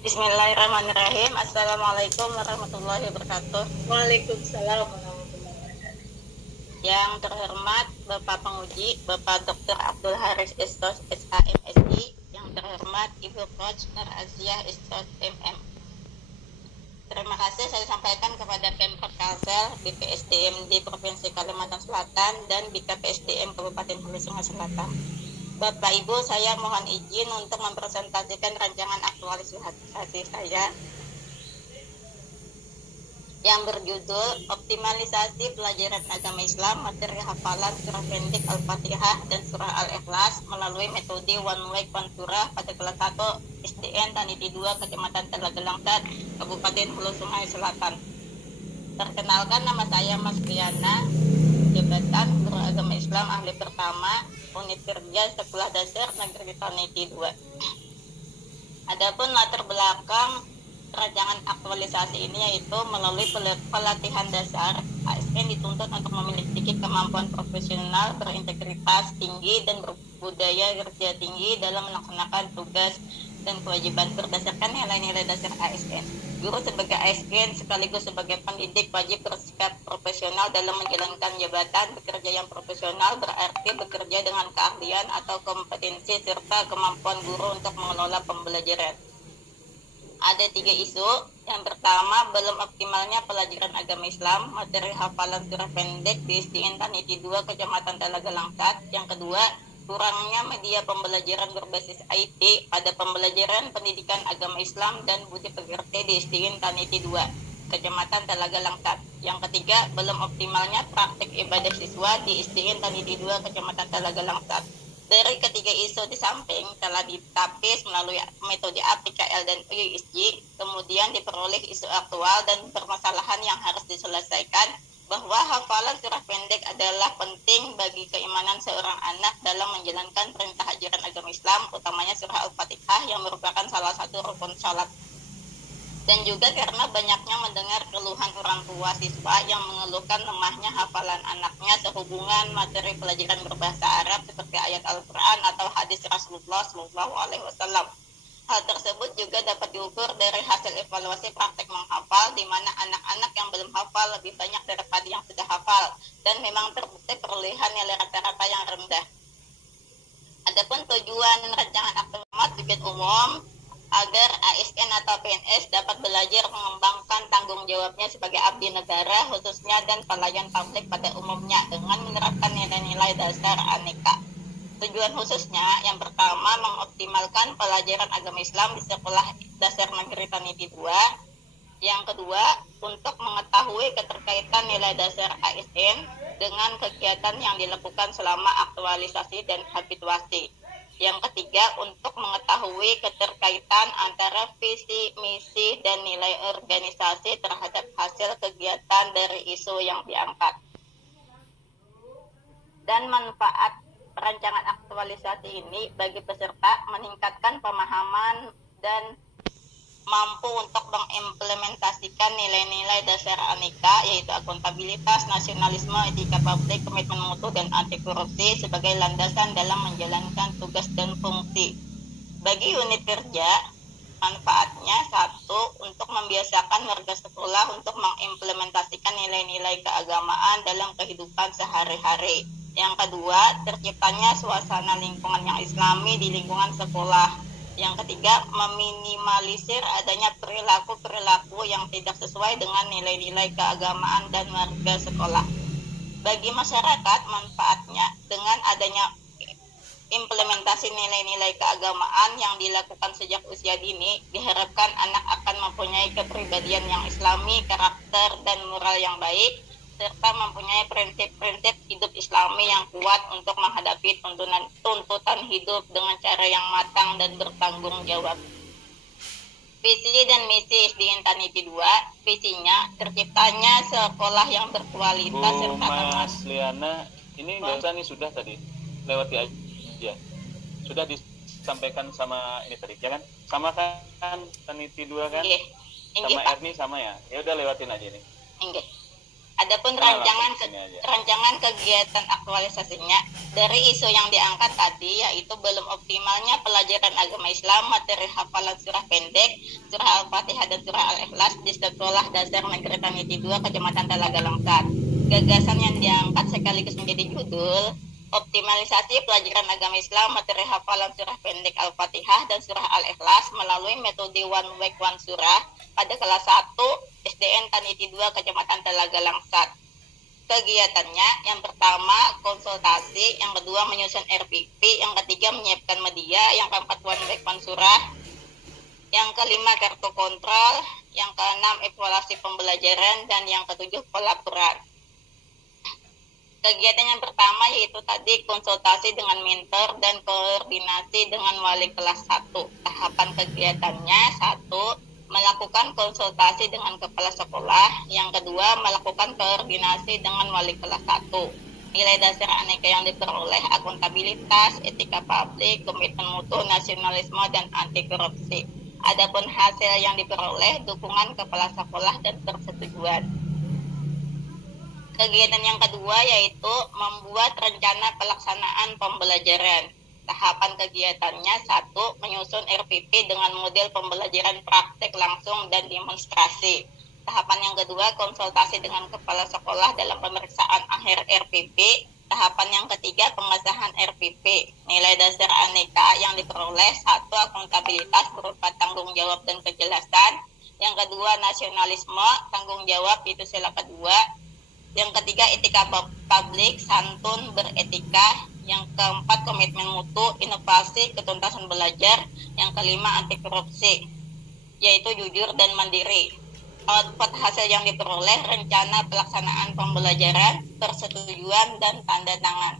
Bismillahirrahmanirrahim. Assalamualaikum warahmatullahi wabarakatuh. Waalaikumsalam warahmatullahi wabarakatuh. Yang terhormat Bapak Penguji, Bapak Dr. Abdul Haris Estos SHMSI. Yang terhormat Ibu Coach Nur Aziah Estos MM. Terima kasih saya sampaikan kepada Pemkot Kalsel, BPSDM di Provinsi Kalimantan Selatan, dan BKPSDM Kabupaten Hulu Sungai Selatan. Bapak Ibu, saya mohon izin untuk mempresentasikan rancangan aktualisasi saya yang berjudul Optimalisasi Pelajaran Agama Islam Materi Hafalan Surah Pendek Al-Fatihah dan Surah Al-Ikhlas melalui metode One Way One Surah pada kelas 1 SDN Taniti 2 Kecamatan Telaga Langkat, Kabupaten Hulu Sungai Selatan. Perkenalkan, nama saya Mas Riana, jabatan Guru Agama Islam Ahli Pertama, Unit Kerja Sekolah Dasar Negeri Taniti 2. Adapun latar belakang rancangan aktualisasi ini yaitu melalui pelatihan dasar, ASN dituntut untuk memiliki kemampuan profesional, berintegritas tinggi, dan berbudaya kerja tinggi dalam melaksanakan tugas dan kewajiban berdasarkan nilai-nilai dasar ASN. Guru sebagai ASN sekaligus sebagai pendidik wajib bersikap profesional dalam menjalankan jabatan. Bekerja yang profesional berarti bekerja dengan keahlian atau kompetensi serta kemampuan guru untuk mengelola pembelajaran. Ada 3 isu. Yang pertama, belum optimalnya pelajaran agama Islam, materi hafalan surah pendek di SDN Taniti 2 Kecamatan Telaga Langkat. Yang kedua, kurangnya media pembelajaran berbasis IT pada pembelajaran pendidikan agama Islam dan budi pekerti di SDN Taniti 2 Kecamatan Telaga Langkat. Yang ketiga, belum optimalnya praktik ibadah siswa di SDN Taniti 2 Kecamatan Telaga Langkat. Dari ketiga isu di samping telah ditapis melalui metode APKL dan UISG, kemudian diperoleh isu aktual dan permasalahan yang harus diselesaikan, bahwa hafalan surah pendek adalah penting bagi keimanan seorang anak dalam menjalankan perintah ajaran agama Islam, utamanya surah Al-Fatihah yang merupakan salah satu rukun salat. Dan juga karena banyaknya mendengar keluhan orang tua siswa yang mengeluhkan lemahnya hafalan anaknya sehubungan materi pelajaran berbahasa Arab seperti ayat Al-Quran atau hadis Rasulullah SAW. Hal tersebut juga dapat diukur dari hasil evaluasi praktek menghafal, di mana anak-anak yang belum hafal lebih banyak daripada yang sudah hafal, dan memang terbukti perolehan nilai rata-rata yang rendah. Adapun tujuan rancangan aktualisasi umum agar ASN atau PNS dapat belajar mengembangkan tanggung jawabnya sebagai abdi negara khususnya dan pelayan publik pada umumnya dengan menerapkan nilai-nilai dasar aneka. Tujuan khususnya yang pertama, mengoptimalkan pelajaran agama Islam di sekolah dasar negeri Taniti 2. Yang kedua, untuk mengetahui keterkaitan nilai dasar ASN dengan kegiatan yang dilakukan selama aktualisasi dan habituasi. Yang ketiga, untuk mengetahui keterkaitan antara visi, misi, dan nilai organisasi terhadap hasil kegiatan dari isu yang diangkat. Dan manfaat rancangan aktualisasi ini bagi peserta meningkatkan pemahaman dan mampu untuk mengimplementasikan nilai-nilai dasar aneka, yaitu akuntabilitas, nasionalisme, etika publik, komitmen mutu, dan anti korupsi sebagai landasan dalam menjalankan tugas dan fungsi. Bagi unit kerja, manfaatnya 1. Untuk membiasakan warga sekolah untuk mengimplementasikan nilai-nilai keagamaan dalam kehidupan sehari-hari. Yang kedua, terciptanya suasana lingkungan yang islami di lingkungan sekolah. Yang ketiga, meminimalisir adanya perilaku-perilaku yang tidak sesuai dengan nilai-nilai keagamaan dan warga sekolah. Bagi masyarakat, manfaatnya dengan adanya implementasi nilai-nilai keagamaan yang dilakukan sejak usia dini, diharapkan anak akan mempunyai kepribadian yang islami, karakter dan moral yang baik, serta mempunyai prinsip-prinsip hidup islami yang kuat untuk menghadapi tuntutan hidup dengan cara yang matang dan bertanggung jawab. Visi dan misi SDN Taniti 2, visinya terciptanya sekolah yang berkualitas serta Mas Liana, ini nggak usah nih, sudah tadi lewati aja, sudah disampaikan sama ini tadi ya kan, sama kan Taniti 2 kan, sama Erni sama ya udah lewatin aja nih. Adapun rancangan kegiatan aktualisasinya Dari isu yang diangkat tadi, yaitu belum optimalnya pelajaran agama Islam, materi hafalan surah pendek, surah Al-Fatihah dan surah Al-Ikhlas di Sekolah Dasar Negeri Taniti 2, Kecamatan Talaga Langkat. Gagasan yang diangkat sekaligus menjadi judul, optimalisasi pelajaran agama Islam, materi hafalan surah pendek Al-Fatihah dan surah Al-Ikhlas melalui metode One Week One Surah pada kelas 1 SDN Taniti 2, Kecamatan Talaga Langkat. Kegiatannya, yang pertama konsultasi, yang kedua menyusun RPP, yang ketiga menyiapkan media, yang keempat One Week One Surah, yang kelima kartu kontrol, yang keenam evaluasi pembelajaran, dan yang ketujuh pelaporan. Kegiatan yang pertama yaitu tadi konsultasi dengan mentor dan koordinasi dengan wali kelas 1. Tahapan kegiatannya, 1. Melakukan konsultasi dengan kepala sekolah. Yang kedua, melakukan koordinasi dengan wali kelas 1. Nilai dasar aneka yang diperoleh akuntabilitas, etika publik, komitmen mutu, nasionalisme, dan anti korupsi. Adapun hasil yang diperoleh dukungan kepala sekolah dan persetujuan. Kegiatan yang kedua yaitu membuat rencana pelaksanaan pembelajaran. Tahapan kegiatannya, 1. Menyusun RPP dengan model pembelajaran praktek langsung dan demonstrasi. Tahapan yang kedua, konsultasi dengan kepala sekolah dalam pemeriksaan akhir RPP. Tahapan yang ketiga, pengesahan RPP. Nilai dasar aneka yang diperoleh, 1. Akuntabilitas berupa tanggung jawab dan kejelasan. Yang kedua, nasionalisme, tanggung jawab itu sila kedua. Yang ketiga, etika publik, santun, beretika. Yang keempat, komitmen mutu, inovasi, ketuntasan belajar. Yang kelima, anti korupsi, yaitu jujur dan mandiri. Output hasil yang diperoleh, rencana pelaksanaan pembelajaran, persetujuan, dan tanda tangan.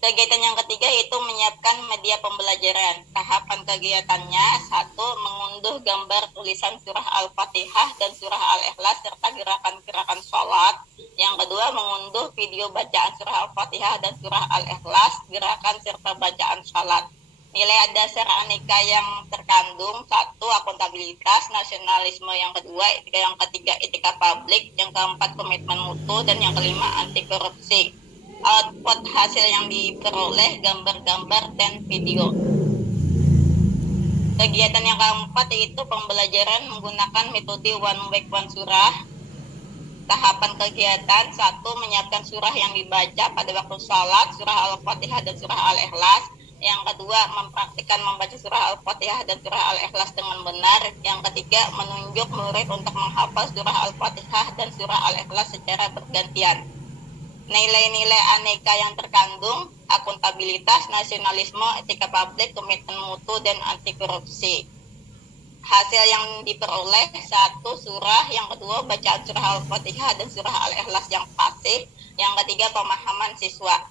Kegiatan yang ketiga yaitu menyiapkan media pembelajaran. Tahapan kegiatannya, 1. Mengunduh gambar tulisan surah Al-Fatihah dan surah Al-Ikhlas serta gerakan-gerakan sholat. Yang kedua, mengunduh video bacaan surah Al-Fatihah dan surah Al-Ikhlas, gerakan serta bacaan sholat. Nilai dasar aneka yang terkandung, 1. Akuntabilitas, nasionalisme, yang kedua, etika, yang ketiga, etika publik, yang keempat, komitmen mutu, dan yang kelima, anti korupsi. Output hasil yang diperoleh, gambar-gambar dan video. Kegiatan yang keempat yaitu pembelajaran menggunakan metode One Week One Surah. Tahapan kegiatan, 1. Menyiapkan surah yang dibaca pada waktu sholat, surah Al-Fatihah dan surah Al-Ikhlas. Yang kedua, mempraktikkan membaca surah Al-Fatihah dan surah Al-Ikhlas dengan benar. Yang ketiga, menunjuk murid untuk menghafal surah Al-Fatihah dan surah Al-Ikhlas secara bergantian. Nilai-nilai aneka yang terkandung, akuntabilitas, nasionalisme, etika publik, komitmen mutu, dan anti korupsi. Hasil yang diperoleh, 1. Surah, yang kedua bacaan surah Al-Fatihah dan surah Al-Ikhlas yang fasih, yang ketiga pemahaman siswa.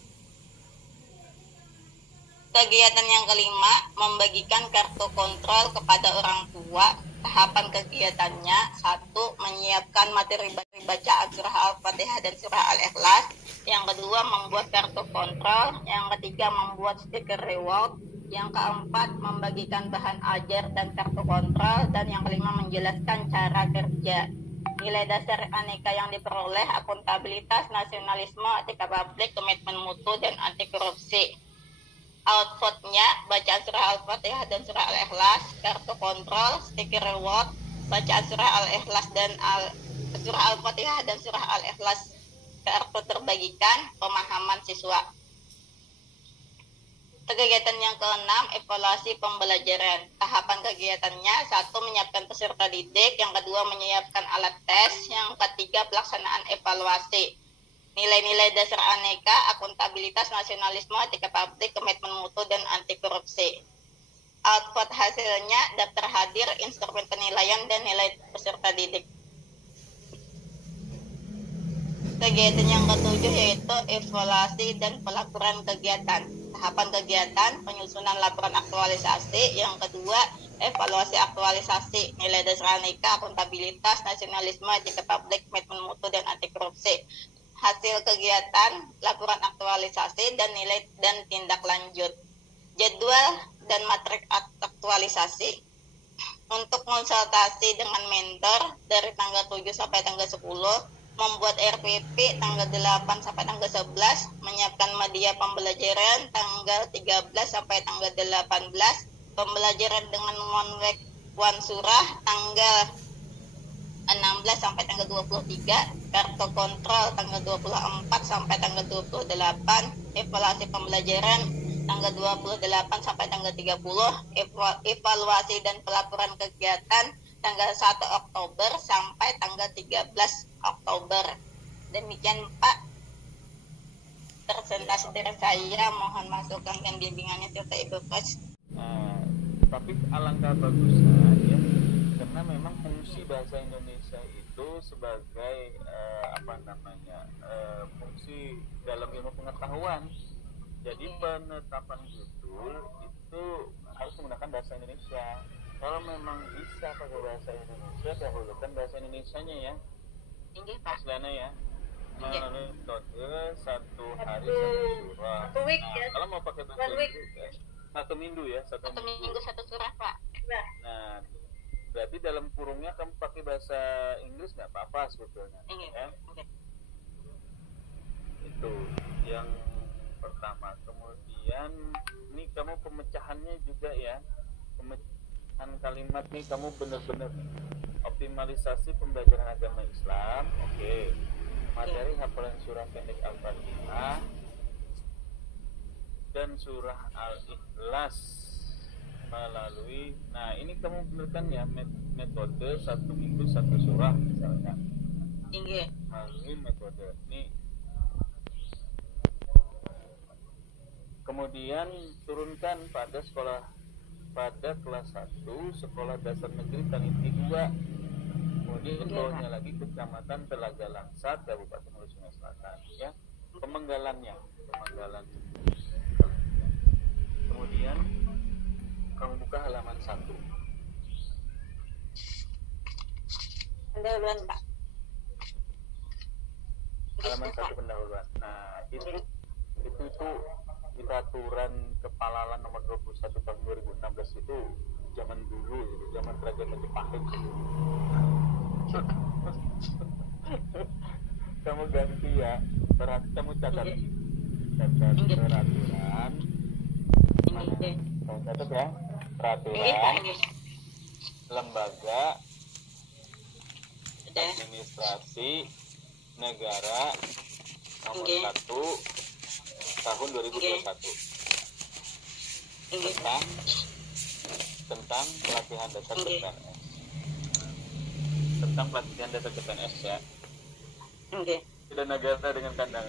Kegiatan yang kelima, membagikan kartu kontrol kepada orang tua. Tahapan kegiatannya, 1. Menyiapkan materi bacaan surah Al-Fatihah dan surah Al-Ikhlas. Yang kedua, membuat kartu kontrol. Yang ketiga, membuat stiker reward. Yang keempat, membagikan bahan ajar dan kartu kontrol. Dan yang kelima, menjelaskan cara kerja. Nilai dasar aneka yang diperoleh, akuntabilitas, nasionalisme, etika publik, komitmen mutu, dan anti korupsi. Outputnya, bacaan surah Al-Fatihah dan surah Al-Ikhlas, kartu kontrol, stiker reward, bacaan surah Al-Ikhlas dan surah Al-Fatihah dan surah Al-Ikhlas, kartu terbagikan, pemahaman siswa. Kegiatan yang keenam, evaluasi pembelajaran. Tahapan kegiatannya, 1. Menyiapkan peserta didik, yang kedua menyiapkan alat tes, yang ketiga pelaksanaan evaluasi. Nilai-nilai dasar aneka, akuntabilitas, nasionalisme, etika publik, komitmen mutu, dan anti korupsi. Output hasilnya, daftar hadir, instrumen penilaian, dan nilai peserta didik. Kegiatan yang ketujuh yaitu evaluasi dan pelaporan kegiatan. Tahapan kegiatan, penyusunan laporan aktualisasi. Yang kedua, evaluasi aktualisasi. Nilai dasar aneka, akuntabilitas, nasionalisme, etika publik, komitmen mutu, dan anti korupsi. Hasil kegiatan, laporan aktualisasi, dan nilai dan tindak lanjut. Jadwal dan materi aktualisasi. Untuk konsultasi dengan mentor dari tanggal 7 sampai tanggal 10, membuat RPP tanggal 8 sampai tanggal 11, menyiapkan media pembelajaran tanggal 13 sampai tanggal 18, pembelajaran dengan one week one surah tanggal 16 sampai tanggal 23, kartu kontrol tanggal 24 sampai tanggal 28, evaluasi pembelajaran tanggal 28 sampai tanggal 30, evaluasi dan pelaporan kegiatan tanggal 1 Oktober sampai tanggal 13 Oktober. Demikian Pak presentasi dari saya, mohon masukan dan bimbingannya serta Ibu Pres. Nah, tapi alangkah bagusnya ya, karena memang fungsi bahasa Indonesia itu sebagai fungsi dalam ilmu pengetahuan. Jadi penetapan judul itu harus menggunakan bahasa Indonesia. Kalau memang bisa pakai bahasa Indonesia, dahulukan bahasa Indonesianya ya. Ini Pak. Selana ya. Melalui metode 1 hari 1 surah. Nah, kalau mau pakai bahasa Inggris ya, 1 minggu ya, 1 minggu 1 surah Pak. Nah, berarti dalam kurungnya kamu pakai bahasa Inggris nggak apa-apa sebetulnya. Ya? Itu yang pertama. Kemudian ini kamu pemecahannya juga ya, pemecahan kalimat nih kamu benar-benar optimalisasi pembelajaran agama Islam. Oke. Materi hafalan surah pendek Al-Fatihah dan surah Al-Ikhlas melalui, nah ini kamu benarkan ya, metode 1 minggu 1 surah misalnya. Melalui metode ini. Kemudian turunkan pada kelas 1 sekolah dasar negeri Taniti 2. Kemudian bawahnya lagi Kecamatan Telaga Langsa, Kabupaten Hulu Sungai Selatan ya. Pemenggalannya. Kemudian kamu buka halaman 1. Pendahuluan Pak. Halaman 1 pendahuluan. Nah, itu di peraturan Kepalalan nomor 21 tahun 2016 itu zaman dulu, zaman kerajaan Majapahit itu. Kamu ganti ya, kamu catat peraturan. Kamu catat ya, peraturan lembaga administrasi negara nomor 1 tahun 2021 tentang pelatihan dasar CPNS. Tentang pelatihan dasar CPNS ya. Sudah negara dengan kandang.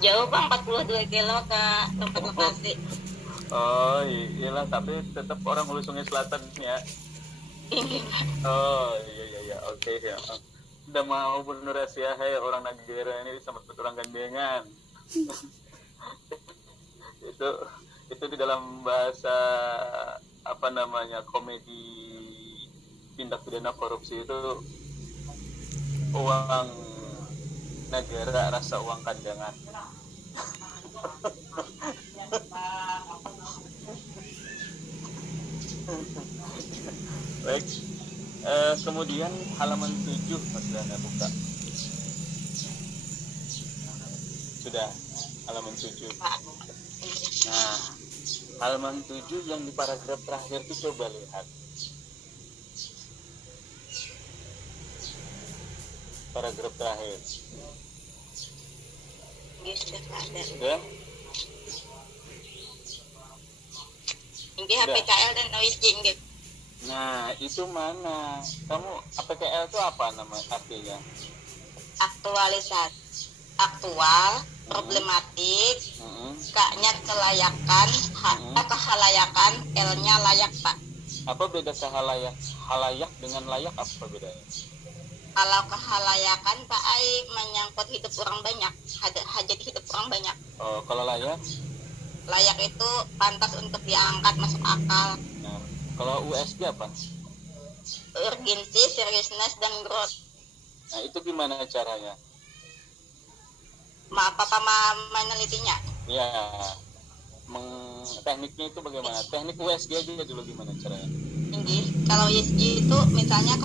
Jauh Pak, 42 kilo ke tempat lokasi. Oh iyalah, tapi tetap orang Hulu Sungai Selatan ya. Oh iya oke ya. Udah mau bener ya, hey, orang negara ini sama seperti orang gandengan. itu di dalam bahasa komedi tindak pidana korupsi itu uang negara rasa uang kandangan. Baik, kemudian halaman 7 Mas Dana buka. Sudah, halaman 7. Nah, halaman 7 yang di paragraf terakhir itu coba lihat. Paragraf terakhir. Sudah? Ini HPKL dan OIC. Nah, itu mana? Kamu HPKL itu apa nama artinya? Aktual, problematik, K-nya kelayakan, kehalayakan, L-nya layak Pak. Apa beda halayak dengan layak, apa bedanya? Kalau kehalayakan Pak menyangkut hidup orang banyak, hajat hidup orang banyak. Oh, kalau layak? Layak itu pantas untuk diangkat, masuk akal. Nah, kalau USG apa? Urgensi, seriousness, dan growth. Nah, itu gimana caranya? Apa menelitinya? Ya, tekniknya itu bagaimana? Teknik USG aja dulu gimana caranya? Kalau USG itu misalnya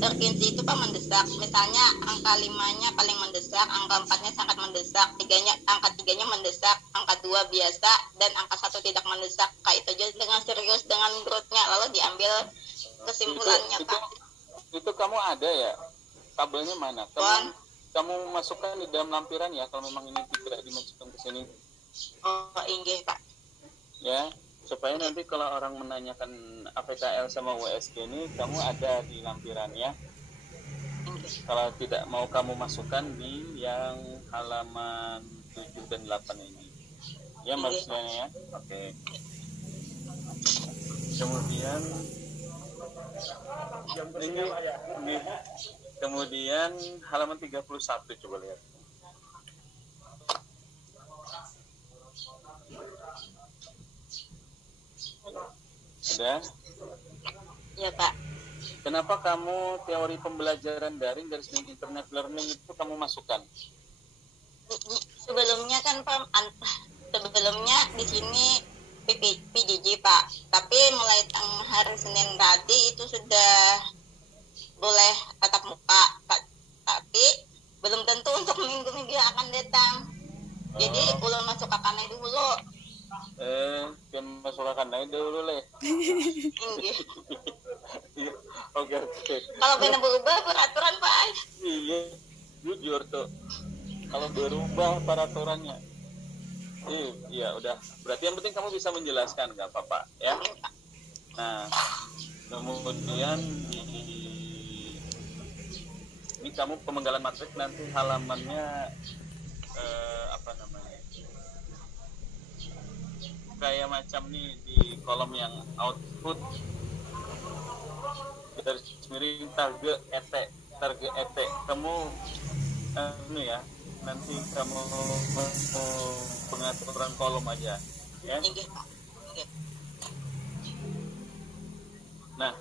urgensi itu Pak mendesak. Misalnya angka 5-nya paling mendesak, angka 4-nya sangat mendesak, angka 3-nya mendesak, angka 2 biasa, dan angka 1 tidak mendesak. Kayak itu aja dengan serius dengan grupnya, lalu diambil kesimpulannya Pak. Itu kamu ada ya? Tabelnya mana? Kamu masukkan di dalam lampiran ya kalau memang ini tidak dimasukkan ke sini. Oh, inggih Pak. Ya, supaya nanti kalau orang menanyakan APKL sama USG ini kamu ada di lampirannya. Kalau tidak mau kamu masukkan di yang halaman 7 dan 8 ini. Ya maksudnya ya. Oke. Kemudian ini kemudian halaman 31 coba lihat. Sudah? Ya Pak. Kenapa kamu teori pembelajaran daring dari segi internet learning itu kamu masukkan? Sebelumnya kan Pak, sebelumnya di sini PJJ Pak. Tapi mulai hari Senin tadi itu sudah boleh tatap muka Pak. Tapi belum tentu untuk minggu-minggu yang akan datang. Jadi ulun masuk kakannya dulu. Masuk kakannya dulu leh. Oke. Kalau benar berubah peraturan Pak. Iya, jujur tuh. Kalau berubah peraturannya. Iya udah. Berarti yang penting kamu bisa menjelaskan, nggak apa-apa ya. Nah, kemudian ini kamu pemenggalan matrik nanti halamannya apa namanya? Kayak macam nih di kolom yang output garis miring target et kamu ini ya nanti kamu pengaturan kolom aja ya. Nah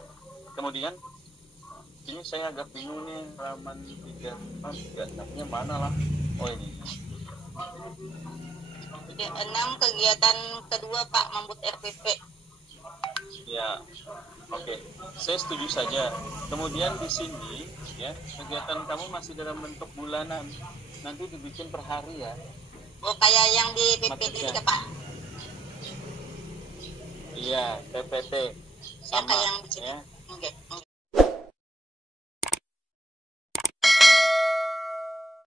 kemudian ini saya agak bingung nih halaman 36-nya mana lah. Oh ini 6 kegiatan kedua Pak membuat RPP. Ya, oke. Saya setuju saja. Kemudian di sini ya kegiatan kamu masih dalam bentuk bulanan. Nanti dibikin per hari ya. Oh kayak yang di PPT juga Pak? Iya, PPT sama yang kayak yang di sini. Ya. Okay.